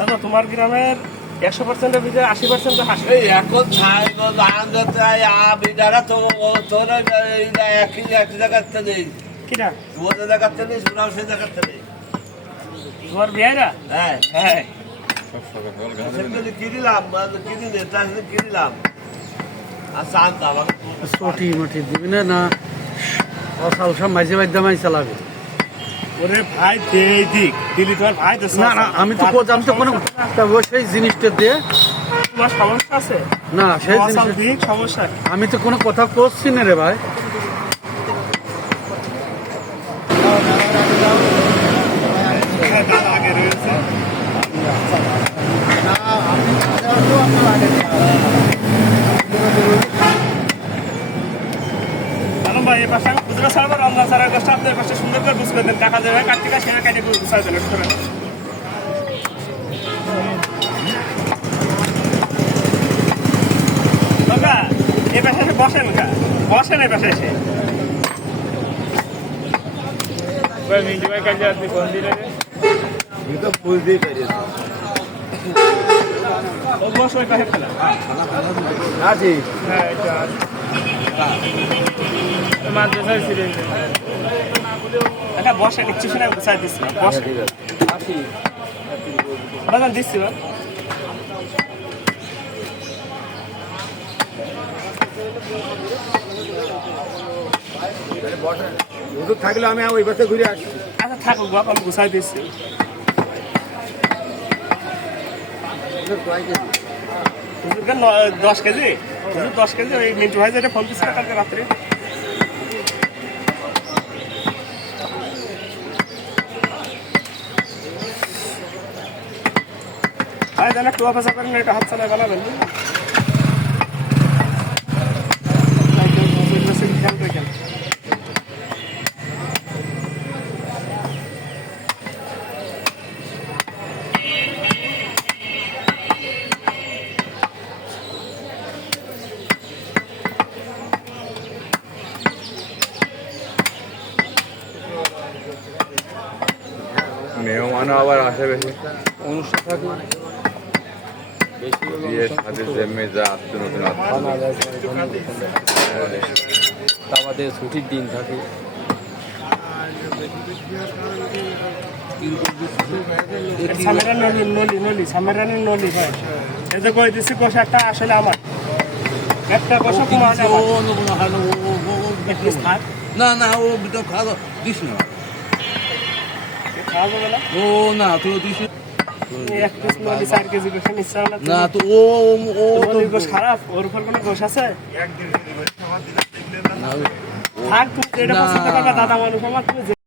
দাদা তোমার গ্রামের 100%-এর ভিতরে 80% হাঁস। এই এখন ধান যাত্রায় বিদারা তো তোর একই জায়গাতে নেই, কিনা ওদের জায়গাতে নেই, সুরাও সেই জায়গাতে নেই। তোমার বিয়াইরা? হ্যাঁ হ্যাঁ সেগুলো কিনিলাম, কিনিলে তার সাথে কিনিলাম আর জানতাম ছটি মটি দিবি না না অসাল সব মাঝে মাঝে দামাই চালাবে। ওরে ভাই দে দিক দিলি তোমার ভাই তো না না আমি তো আমি তো কোনো সেই জিনিসটা দিয়ে তোমার সমস্যা আছে না সেই অসাল জিনিস দিক সমস্যা কি? আমি তো কোনো কথা করছি না রে ভাই। হ্যাঁ, দাদা আগে রয়েছে। আলম ভাই, এই পাশে আমি খুচরা ছাড়বো, রমজান ছাড়ার কাজটা আপনি এই পাশে সুন্দর করে বুঝ করে দেন। টাকা দেবে কাটতে কাজ সেটা কাটে গুছাই দেন একটু করে। দাদা, এই পাশে এসে বসেন গা, বসেন এই পাশে এসে। তো ফুল দিয়ে পেরে ও বস ওই পাশে ফেলা। আছি। হ্যাঁ, এটা এটা বসে নিচ্ছি শুনে গুছাই দিচ্ছি বসে বাগান দিচ্ছি বা হুজুর থাকলে আমি ওই পাশে ঘুরে আসি। আচ্ছা থাকুক বাপ, আমি গুছাই দিচ্ছি। হুজুরকে 10 কেজি, হুজুর 10 কেজি ওই মিন্টু ভাই যেটা ফোন দিচ্ছিল কালকে রাত্রে। ভাই তাহলে একটু অপেক্ষা করেন, একটা হাত চালায় বানাবেন। খেয়াল রেখেন। মেহমানও আবার আসে বেশি অনুষ্ঠান থাকে বিয়ের সাথে জেমে যা আসছে নতুন আমাদের ছুটির দিন থাকে। সামেরানি নলি সামেরানি নলি ভাই, এই যে কই দিছি কোষাটা আসলে আমার একটা কোষা তোমার আমার না না ও তো খাওয়া দিস না, খাওয়া যাবে না। ও না তো দিস এক পিস নলি 4 কেজি কোষা নিচ্ছে না। না তো ও ও নলির কোষ খারাপ, ওর উপর কোনো দোষ আছে? থাক তুমি এটা পছন্দ করবে দাদা মানুষ আমার, তুমি